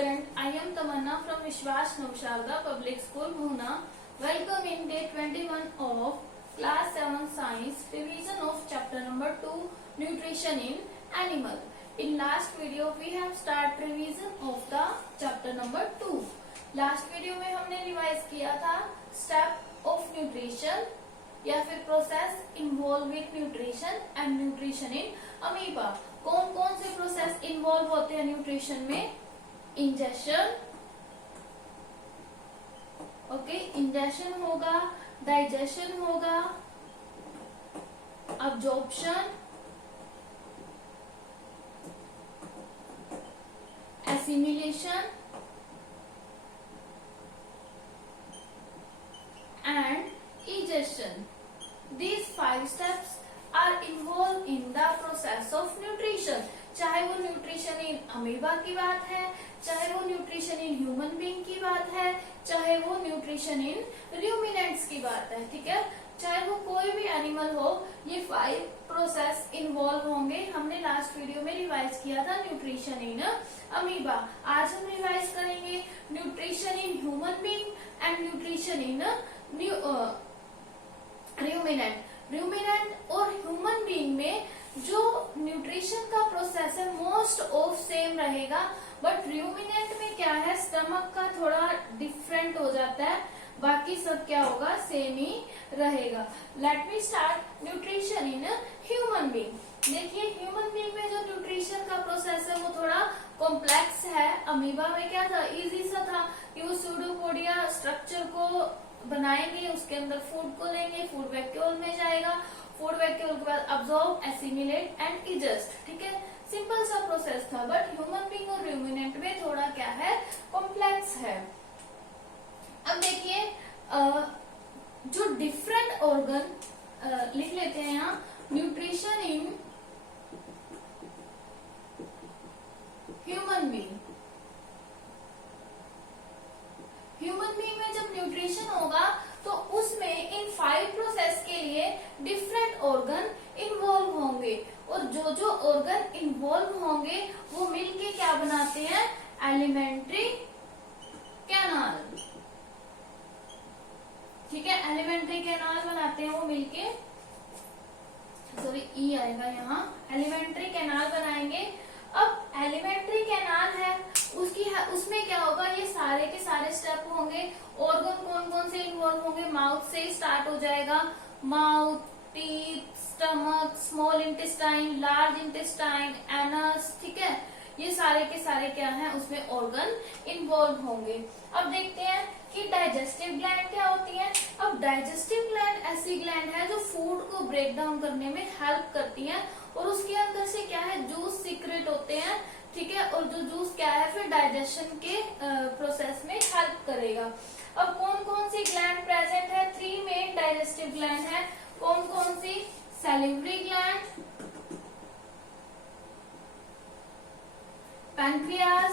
student, I am Tamanna from Vishwas Navsharda Public School, Bhuna. Welcome in day 21 of class 7 science revision of chapter number 2 nutrition in animal. In last video we have started revision of the chapter number 2. Last video में हमने revise किया था step of nutrition या फिर process involve with nutrition and nutrition in amoeba. कौन कौन से process involve होते हैं न्यूट्रिशन में? इंजेशन, ओके, इंजेशन होगा, डाइजेशन होगा, absorption, assimilation and egestion. These 5 steps are involved in the process of nutrition. चाहे वो न्यूट्रिशन इन अमीबा की बात है, चाहे वो न्यूट्रिशन इन ह्यूमन बीइंग की बात है, चाहे वो न्यूट्रिशन इन र्यूमिनेंट्स की बात है, ठीक है. चाहे वो कोई भी एनिमल हो, ये 5 प्रोसेस इन्वॉल्व होंगे. हमने लास्ट वीडियो में रिवाइज किया था न्यूट्रिशन इन अमीबा. आज हम रिवाइज करेंगे nutrition in human being and nutrition in ruminant और ह्यूमन बीइंग में जो न्यूट्रिशन का प्रोसेस है मोस्ट ऑफ सेम रहेगा, बट र्यूमिनेंट में क्या है, स्टमक का थोड़ा डिफरेंट हो जाता है, बाकी सब क्या होगा, सेम ही रहेगा. Let me start nutrition in human being. देखिए ह्यूमन बीइंग में जो न्यूट्रिशन का प्रोसेस है वो थोड़ा कॉम्प्लेक्स है. अमीबा में क्या था, इजी सा था कि वो सूडोपोडिया स्ट्रक्चर को बनाएंगे, उसके अंदर फूड को लेंगे, फूड वैक्यूल में जाएगा, फूड वैक्यूल के बाद अब्सॉर्ब, एसिमिलेट एंड इजस्ट, ठीक है. सिंपल सा प्रोसेस था. बट ह्यूमन बीइंग और र्यूमिनेंट में थोड़ा क्या है, कॉम्प्लेक्स है. अब देखिए जो डिफरेंट ऑर्गन लिख लेते हैं यहाँ, nutrition in human being. Human being में जब न्यूट्रिशन होगा तो उसमें इन 5 प्रोसेस के लिए डिफरेंट ऑर्गन इन्वॉल्व होंगे, और जो जो ऑर्गन इन्वॉल्व होंगे वो मिलके क्या बनाते हैं, एलिमेंट्री कैनाल, ठीक है. एलिमेंट्री कैनाल बनाते हैं वो मिलके, सॉरी ई आएगा यहाँ, एलिमेंट्री कैनाल बनाएंगे. अब एलिमेंट्री कैनाल है उसमें क्या होगा, ये सारे के सारे स्टेप होंगे. ऑर्गन कौन कौन से इन्वॉल्व होंगे, माउथ से ही स्टार्ट हो जाएगा. Mouth, teeth, stomach, small intestine, large intestine, anus, ठीक है. ये सारे के सारे क्या हैं, उसमें ऑर्गन इन्वॉल्व होंगे. अब देखते हैं कि डाइजेस्टिव ग्लैंड क्या होती है. अब डाइजेस्टिव ग्लैंड ऐसी ग्लैंड है जो फूड को ब्रेक डाउन करने में हेल्प करती है, और उसके अंदर से क्या है, जूस सीक्रेट होते हैं, ठीक है. और जो जूस क्या है फिर डाइजेशन के प्रोसेस में हेल्प करेगा. अब कौन कौन सी ग्लैंड प्रेजेंट है, 3 मेन डाइजेस्टिव ग्लैंड है. कौन कौन सी, सैलिवरी ग्लैंड, पैनक्रियाज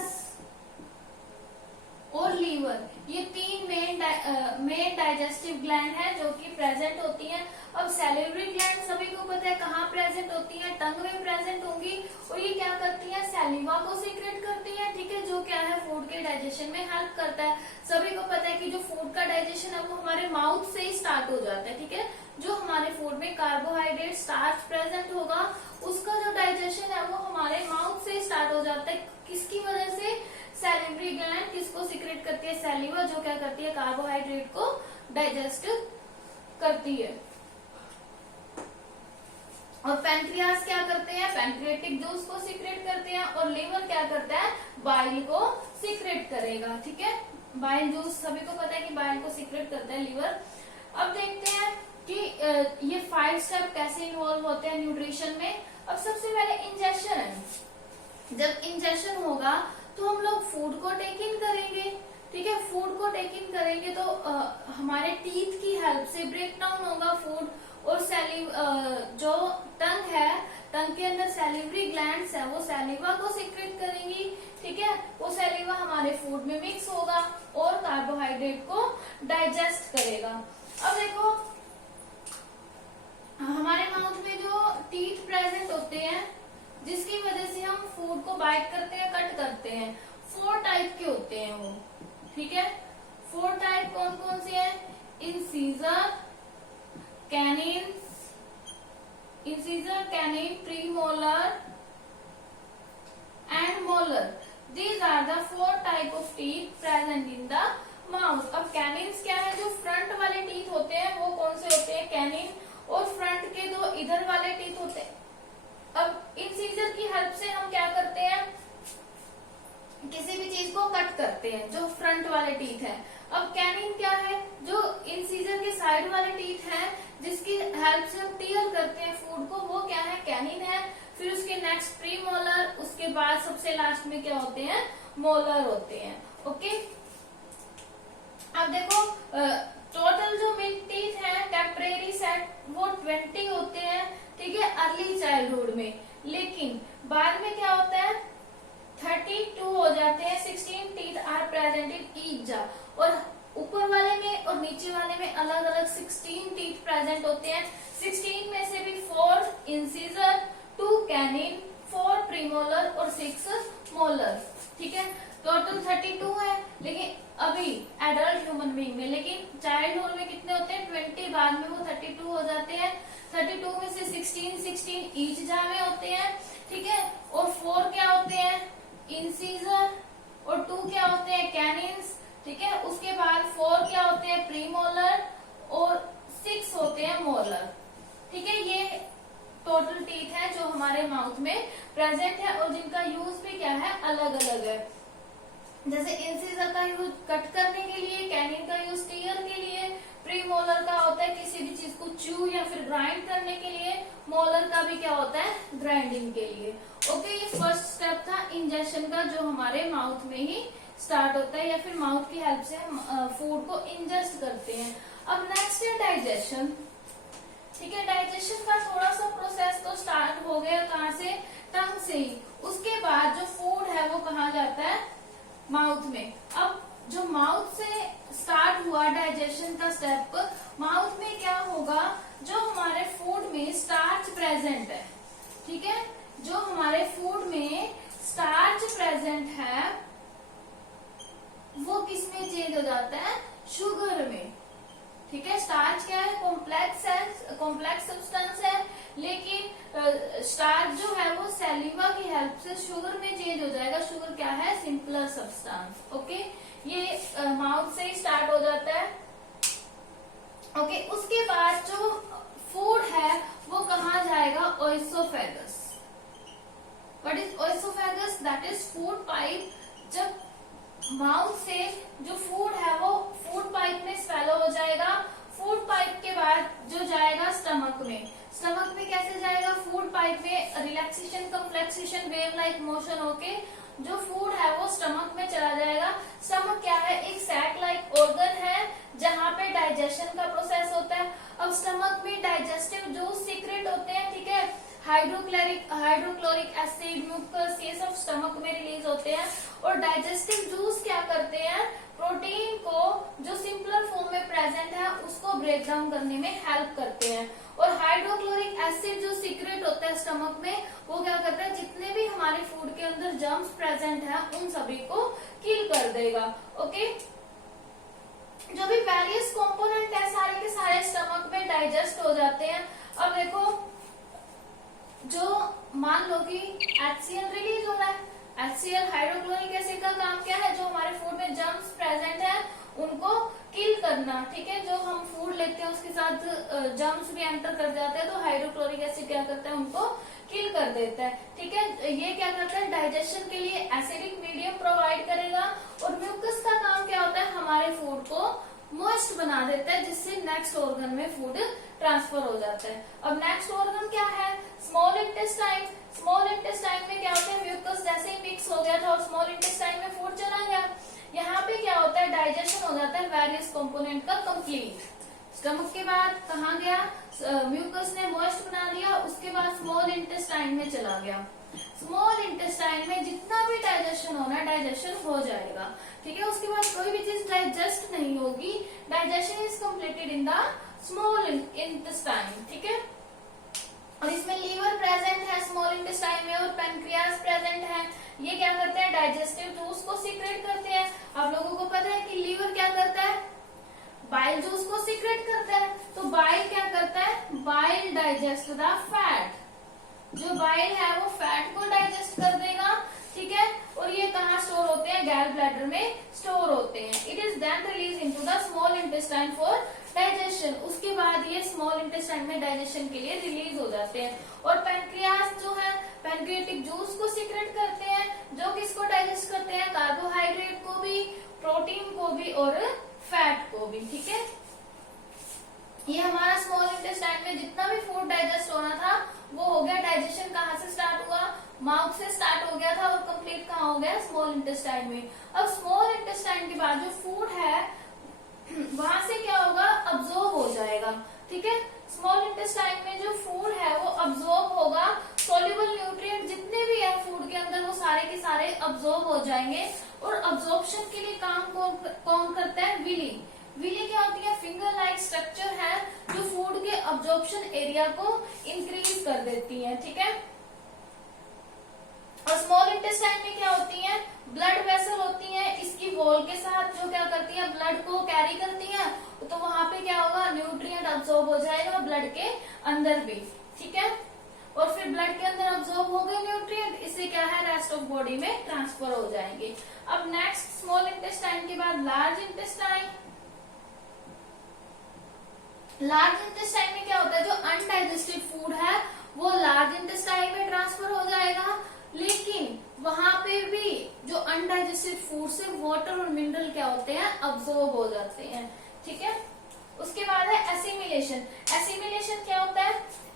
और लीवर. ये 3 मेन डाइजेस्टिव ग्लैंड है जो कि प्रेजेंट होती हैं. अब सैलिवरी ग्लैंड सभी को पता है कहाँ प्रेजेंट होती है, टंग में प्रेजेंट होंगी, और ये क्या करती है, सैलिवा को सीक्रेट करती है, ठीक है, जो क्या है फूड के डाइजेशन में हेल्प करता है. सभी को पता है कि जो फूड का डाइजेशन है वो हमारे माउथ से ही स्टार्ट हो जाता है, ठीक है. जो हमारे फूड में कार्बोहाइड्रेट, स्टार्च प्रेजेंट होगा उसका जो डाइजेशन है वो हमारे माउथ से स्टार्ट हो जाता है. किसकी वजह से, सैलिवरी ग्लैंड किसको सीक्रेट करती है, सैलिवा, जो क्या करती है, कार्बोहाइड्रेट को डाइजेस्ट करती है. और पैनक्रियास क्या करते हैं, पैनक्रियाटिक जूस को सीक्रेट करते हैं, और लीवर क्या करता है, बाइल को सीक्रेट करेगा, ठीक है. बाइल जूस सभी को पता है कि बाइल को सीक्रेट करता है लीवर. अब देखते हैं कि ये 5 स्टेप कैसे इन्वॉल्व होते हैं न्यूट्रिशन में. अब सबसे पहले इंजेशन है. जब इंजेशन होगा तो हम लोग फूड को टेक इन करेंगे, ठीक है. फूड को टेक इन करेंगे तो हमारे टीथ की हेल्प से ब्रेक डाउन होगा फूड, और जो टंग है, टंग के अंदर सैलिवरी ग्लैंड्स है, वो सैलिवा को सीक्रेट करेंगी, ठीक है. वो सैलिवा हमारे फूड में मिक्स होगा और कार्बोहाइड्रेट को डाइजेस्ट करेगा. अब देखो हमारे माउथ में जो टीथ प्रेजेंट होते हैं जिसकी वजह से हम फूड को बाइट करते हैं, कट करते हैं. 4 टाइप के होते हैं वो, ठीक है। 4 टाइप कौन कौन से हैं? Incisor, canine, premolar and molar. These are the 4 type of teeth present in the mouth। अब कैनिन्स क्या है? जो फ्रंट वाले टीथ होते हैं वो कौन से होते हैं? कैनिन। और फ्रंट के दो इधर वाले टीथ होते हैं। अब इंसीजर की हेल्प से हम क्या करते हैं? किसी भी चीज को कट करते हैं, जो फ्रंट वाले टीथ है। अब कैनिन क्या है? जो इंसीजर के साइड वाले टीथ है, जिसकी हेल्प से हम टीयर करते हैं फूड को, वो क्या है? कैनिन है। फिर उसके नेक्स्ट प्रीमोलर, उसके बाद सबसे लास्ट में क्या होते हैं? मोलर होते हैं। ओके, अब देखो टोटल जो मिल्क टीथ है टेम्परेरी सेट वो 20 होते हैं, ठीक है, अर्ली चाइल्डहुड में। लेकिन बाद में क्या होता है? 32 हो जाते हैं। 16 teeth are present in each jaw. और ऊपर वाले में और नीचे वाले में अलग अलग 16 टीथ प्रेजेंट होते हैं। 16 में से भी 4 इंसीजर, 2 कैनिन, 4 प्रीमोलर और 6 मोलर, ठीक है। टोटल 32 है, लेकिन अभी एडल्ट ह्यूमन बीइंग में। लेकिन चाइल्डहुड में कितने होते हैं? 20। बाद में वो 32 हो जाते हैं। 32 में से 16 ईच जा में होते हैं, ठीक है। और 4 क्या होते हैं? इंसीजर। और 2 क्या होते हैं? कैनिन्स, ठीक है। उसके बाद 4 क्या होते हैं? प्रीमोलर। और 6 होते हैं मोलर, ठीक है। ये टोटल टीथ है जो हमारे माउथ में प्रेजेंट है और जिनका यूज भी क्या है? अलग अलग है। जैसे इंसीजर का यूज कट करने के लिए, कैनिन का यूज टीयर के लिए, प्रीमोलर का होता है किसी भी चीज को च्यू या फिर ग्राइंड करने के लिए, मोलर का भी क्या होता है? ग्राइंडिंग के लिए। ओके, ये फर्स्ट स्टेप था इंजेक्शन का, जो हमारे माउथ में ही स्टार्ट होता है या फिर माउथ की हेल्प से हम फूड को इंजेस्ट करते हैं। अब नेक्स्ट है डाइजेशन, ठीक है। डाइजेशन का थोड़ा सा प्रोसेस तो स्टार्ट हो गया, कहाँ से? टंग से ही। उसके बाद जो फूड है वो कहाँ जाता है? माउथ में। अब जो माउथ से स्टार्ट हुआ डाइजेशन का स्टेप, माउथ में क्या होगा? जो हमारे फूड में स्टार्च प्रेजेंट है, ठीक है, जो हमारे फूड में स्टार्च प्रेजेंट है वो किस में चेंज हो जाता है? शुगर में, ठीक है। स्टार्च क्या है? कॉम्प्लेक्स सब्सटेंस है, लेकिन स्टार्च जो है वो सैलिवा की हेल्प से शुगर में चेंज हो जाएगा। शुगर क्या है? Simpler substance. ओके, ये माउथ से ही स्टार्ट हो जाता है। ओके, उसके बाद जो फूड है वो कहाँ जाएगा? Oesophagus. What is oesophagus? That is food pipe. जब माउथ से जो फूड है वो फूड पाइप में स्वेलो हो जाएगा। फूड पाइप के बाद जो जाएगा स्टमक में। स्टमक में कैसे जाएगा? फूड पाइप में रिलैक्सेशन कंप्लेक्सेशन वेव लाइक मोशन होके जो फूड है वो स्टमक में चला जाएगा। स्टमक क्या है? एक सैक लाइक ऑर्गन है जहाँ पे डाइजेशन का प्रोसेस होता है। अब स्टमक में डाइजेस्टिव जूस सीक्रेट होते हैं, ठीक है, हाइड्रोक्लोरिक एसिड, म्यूकस, ये सब स्टमक में रिलीज होते हैं। और डाइजेस्टिव जूस क्या करते हैं? प्रोटीन को जो सिंपलर फॉर्म में प्रेजेंट है उसको ब्रेक डाउन करने में हेल्प करते हैं। और हाइड्रोक्लोरिक एसिड जो सीक्रेट होता है स्टमक में, वो क्या करता है? जितने भी हमारे फूड के अंदर जर्म्स प्रेजेंट है उन सभी को किल कर देगा। ओके, जो भी वेरियस कंपोनेंट है सारे के सारे स्टमक में डाइजेस्ट हो जाते हैं। अब देखो, जो मान लो कि HCl रिलीज हो रहा है, HCl हाइड्रोक्लोरिक एसिड का काम क्या है? जो हमारे फूड में जर्म्स प्रेजेंट है उनको किल करना, ठीक है। जो हम फूड लेते हैं उसके साथ जर्म्स भी एंटर कर जाते हैं, तो हाइड्रोक्लोरिक एसिड क्या करता है? उनको किल कर देता है, ठीक है। ये क्या करता है? डाइजेशन के लिए एसिडिक मीडियम प्रोवाइड करेगा। और म्यूकस का काम क्या होता है? हमारे फूड को मॉइस्ट बना देता है, जिससे नेक्स्ट ऑर्गन में फूड ट्रांसफर हो जाता है। अब नेक्स्ट ऑर्गन क्या है? Small intestine. स्मॉल इंटेस्टाइन में क्या होता है? म्यूकस जैसे ही मिक्स हो गया था और स्मॉल इंटेस्टाइन में फूड चला गया, यहाँ पे क्या होता है? डाइजेशन हो जाता है वेरियस कंपोनेंट का कंप्लीट। स्टमक के बाद कहाँ गया? म्यूकस ने मॉइस्ट बना दिया, उसके बाद स्मॉल इंटेस्टाइन में चला गया। स्मॉल इंटेस्टाइन में जितना भी डाइजेशन होना है डाइजेशन हो जाएगा, ठीक है। उसके बाद कोई भी चीज डाइजेस्ट नहीं होगी। Digestion is completed in the small intestine, ठीक है। और इसमें लीवर प्रेजेंट है स्मॉल इंटेस्टाइन में और पेनक्रियास प्रेजेंट है। ये क्या करते हैं? डाइजेस्टिव जूस को सीक्रेट करते हैं। आप लोगों को पता है कि लीवर क्या करता है, बाइल जूस को सीक्रेट करता है। तो बाइल क्या करता है, बाइल डाइजेस्ट द फैट, जो बाइल है वो फैट को डाइजेस्ट कर देगा, ठीक है। और ये कहाँ स्टोर होते हैं, गैल ब्लैडर में स्टोर होते हैं। It is then release into the small intestine for digestion. उसके बाद ये स्मॉल इंटेस्टाइन में डाइजेशन के लिए रिलीज हो जाते हैं। और पैनक्रियास जो है पैनक्रियाटिक जूस को सीक्रेट करते हैं, जो किसको डाइजेस्ट करते हैं, कार्बोहाइड्रेट को भी, प्रोटीन को भी और फैट को भी, ठीक है। ये हमारा स्मॉल इंटेस्टाइन में जितना भी फूड डाइजेस्ट होना था वो हो गया। डाइजेशन कहाँ से स्टार्ट हुआ, माउथ से स्टार्ट हो गया था और कंप्लीट कहाँ हो गया, स्मॉल इंटेस्टाइन में। अब स्मॉल इंटेस्टाइन के बाद जो फूड है वहां से क्या होगा, अब्जॉर्ब हो जाएगा, ठीक है। स्मॉल इंटेस्टाइन में जो फूड है वो अब्जॉर्ब होगा, सोल्यूबल न्यूट्रिएंट जितने भी है फूड के अंदर वो सारे के सारे अब्जॉर्ब हो जाएंगे। और अब्जॉर्प्शन के लिए काम कौन करता है, विली। विली क्या होती है, फिंगर लाइक स्ट्रक्चर है जो फूड के अब्जॉर्प्शन एरिया को इंक्रीज कर देती है, ठीक है। और स्मॉल इंटेस्टाइन में क्या होती है, ब्लड वेसल होती है, इसकी वॉल के साथ जो क्या करती है, ब्लड को कैरी करती है। तो वहां पे क्या होगा, न्यूट्रिएंट अब्सॉर्ब हो जाएगा ब्लड के अंदर भी, ठीक है। और फिर ब्लड के अंदर अब्सॉर्ब हो गए न्यूट्रिएंट, इससे क्या है, रेस्ट ऑफ बॉडी में ट्रांसफर हो जाएंगे। अब नेक्स्ट स्मॉल इंटेस्टाइन के बाद लार्ज इंटेस्टाइन। लार्ज इंटेस्टाइन में क्या होता है, जो अनडाइजेस्टेड फूड है वो लार्ज इंटेस्टाइन में ट्रांसफर हो जाएगा। लेकिन वहां पे भी जो अनडाइजेस्टेड फूड से वाटर और मिनरल क्या होते हैं, अब्सॉर्ब हो जाते हैं, ठीक है। उसके बाद है एसिमिलेशन। एसिमिलेशन क्या होता है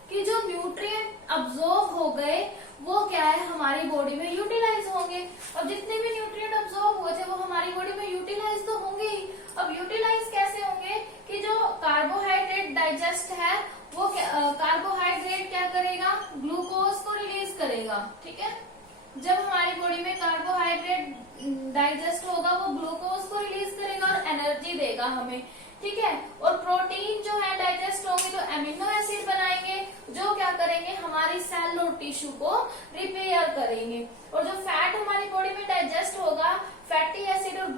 कि जो न्यूट्रिएंट अब्सॉर्ब हो गए वो क्या है, हमारी बॉडी में यूटिलाइज होंगे। अब जितने भी न्यूट्रिएंट अब्सॉर्ब हुए थे वो हमारी बॉडी में यूटिलाइज तो होंगे ही। अब यूटिलाइज कैसे होंगे कि जो कार्बोहाइड्रेट डाइजेस्ट है वो कार्बोहाइड्रेट क्या करेगा, ग्लूकोज को रिलीज करेगा, ठीक है। जब हमारी बॉडी में कार्बोहाइड्रेट डाइजेस्ट होगा वो ग्लूकोज को रिलीज करेगा और एनर्जी देगा हमें, ठीक है। और प्रोटीन जो है डाइजेस्ट होंगे तो एमिनो एसिड बनाएंगे जो क्या करेंगे, हमारी सेल और टिश्यू को रिपेयर करेंगे। और जो फैट हमारी बॉडी में डाइजेस्ट होगा फैटी एसिड और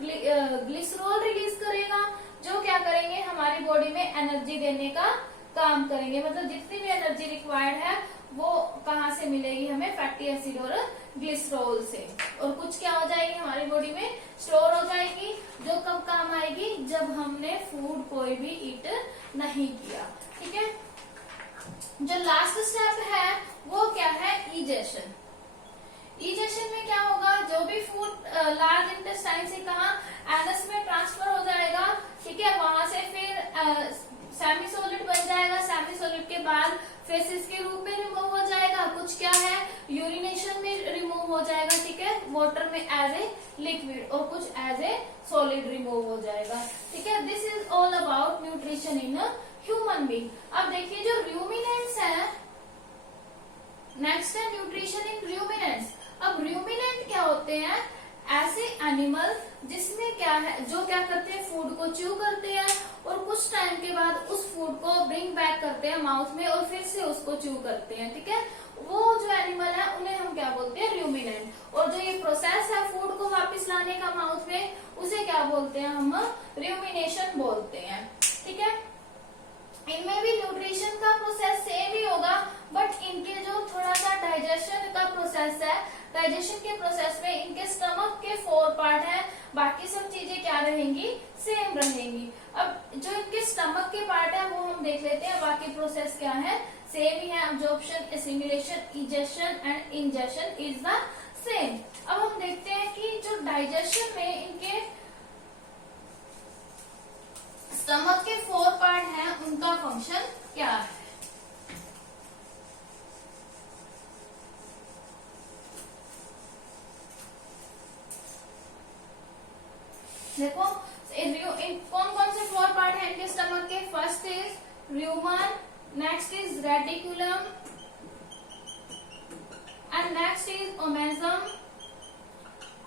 ग्लिसरॉल रिलीज करेगा जो क्या करेंगे, हमारी बॉडी में एनर्जी देने का काम करेंगे। मतलब जितनी भी एनर्जी रिक्वायर्ड है वो कहाँ से मिलेगी हमें, फैटी एसिड और ग्लिसरॉल से। और कुछ क्या हो जाएगी हमारी बॉडी में स्टोर हो जाएगी जो कब काम आएगी, जब हमने फूड कोई भी ईट नहीं किया, ठीक है। जो लास्ट स्टेप है वो क्या है, इजेशन। इजेशन में क्या होगा, जो भी फूड लार्ज इंटेस्टाइन से कहा एनस में ट्रांसफर हो जाएगा, ठीक है। वहां से फिर सेमी सॉलिड बन जाएगा। सेमी सॉलिड के बाद फेसिस के रूप में रिमूव हो जाएगा। कुछ क्या है, यूरिनेशन में रिमूव हो जाएगा, ठीक है, वाटर में एज ए लिक्विड, और कुछ एज ए सॉलिड रिमूव हो जाएगा, ठीक है। This is all about nutrition in human being. अब देखिए जो रूमिनेंट्स है, नेक्स्ट है न्यूट्रिशन इन रूमिनेंट्स। अब रूमिनेंट क्या होते हैं, ऐसे एनिमल जिसमें क्या है, जो क्या करते हैं, फूड को च्यू करते हैं और कुछ टाइम के बाद उस फूड को ब्रिंग बैक करते हैं माउथ में और फिर से उसको च्यू करते हैं, ठीक है। वो जो एनिमल है उन्हें हम क्या बोलते हैं, रूमिनेंट। और जो ये प्रोसेस है फूड को वापस लाने का माउथ में, उसे क्या बोलते हैं, हम रूमिनेशन बोलते हैं, ठीक है। इनमें भी न्यूट्रिशन का प्रोसेस सेम ही होगा, बट इनके जो थोड़ा सा डाइजेशन का प्रोसेस है, डाइजेशन के प्रोसेस में इनके स्टमक के 4 पार्ट है, बाकी सब चीजें क्या रहेंगी, सेम रहेंगी। अब जो इनके स्टमक के पार्ट है वो हम देख लेते हैं, बाकी प्रोसेस क्या है, सेम ही है। Absorption, assimilation, egestion and ingestion is the same. अब हम देखते हैं कि जो डाइजेशन में इनके स्टमक के 4 पार्ट हैं उनका फंक्शन क्या है। देखो कौन कौन से 4 पार्ट हैं इनके स्टमक के। First is rumen, next is reticulum and next is omasum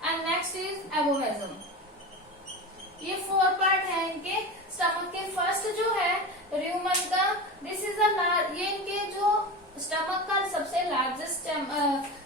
and next is abomasum. ये 4 पार्ट है इनके स्टमक के। फर्स्ट जो है र्यूमन का, दिस इज ये इनके जो स्टमक का सबसे लार्जेस्ट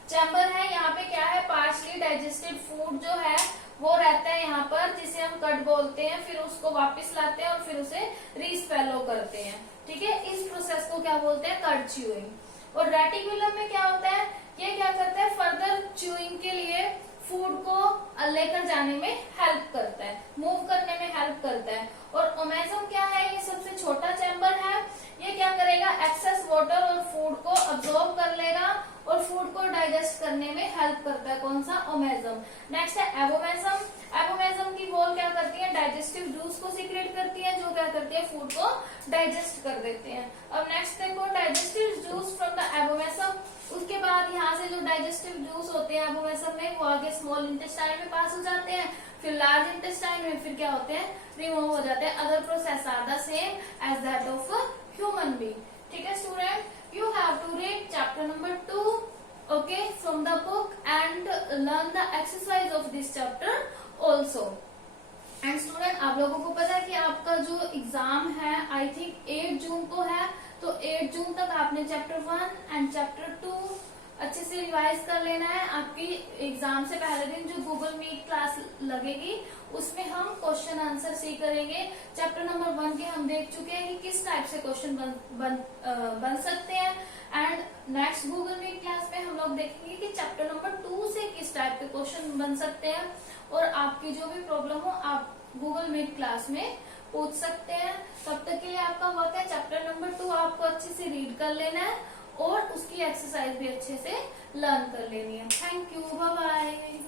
चैम्बर है। यहाँ पे क्या है, पार्शली डाइजेस्टेड फूड जो है वो रहता है यहाँ पर, जिसे हम कट बोलते हैं, फिर उसको वापस लाते हैं और फिर उसे रीस्पेलो करते हैं। ठीक है, इस प्रोसेस को क्या बोलते हैं, कट च्यूइंग। और रेटिकुलम में क्या होता है, ये क्या करता है, फर्दर च्यूइंग के लिए फूड को लेकर जाने में हेल्प करता है, मूव करने में हेल्प करता है। और ओमेजम क्या है, ये सबसे छोटा चैम्बर है, ये क्या करेगा, एक्सेस वाटर और फूड को अब्सॉर्ब कर लेगा और फूड को डाइजेस्ट करने में हेल्प करता है। कौन सा, ओमेजम। नेक्स्ट है एबोमेजम। एबोमेजम की वॉल क्या करती है, डाइजेस्टिव जूस को सीक्रेट करती है, जो क्या करती है, फूड को डाइजेस्ट कर देते हैं। अब नेक्स्ट देखो, digestive juice from the abomasum. उसके बाद यहाँ से जो डाइजेस्टिव जूस होते हैं एबोमेसम में, वो आगे स्मॉल इंटेस्टाइन में पास हो जाते हैं, फिर लार्ज इंटेस्टाइन में फिर क्या होते हैं, रिमूव हो जाते हैं। Other process are the same as that of human being. ठीक है student, you have to read chapter number 2 okay from the book and learn the exercise of this chapter also. And student, आप लोगों को पता है कि आपका जो एग्जाम है आई थिंक 8 जून को है, तो 8 जून तक आपने चैप्टर 1 एंड चैप्टर 2 अच्छे से रिवाइज कर लेना है। आपकी एग्जाम से पहले दिन जो गूगल मीट क्लास लगेगी उसमें हम क्वेश्चन आंसर सी करेंगे। चैप्टर नंबर 1 के हम देख चुके हैं कि किस टाइप से क्वेश्चन बन सकते हैं, and next Google Meet class में हम लोग देखेंगे कि चैप्टर नंबर 2 से किस टाइप के क्वेश्चन बन सकते हैं। और आपकी जो भी प्रॉब्लम हो आप गूगल मीट क्लास में पूछ सकते हैं। तब तक के लिए आपका वर्क है, चैप्टर नंबर 2 आपको अच्छे से रीड कर लेना है और उसकी एक्सरसाइज भी अच्छे से लर्न कर लेनी है। Thank you, bye bye.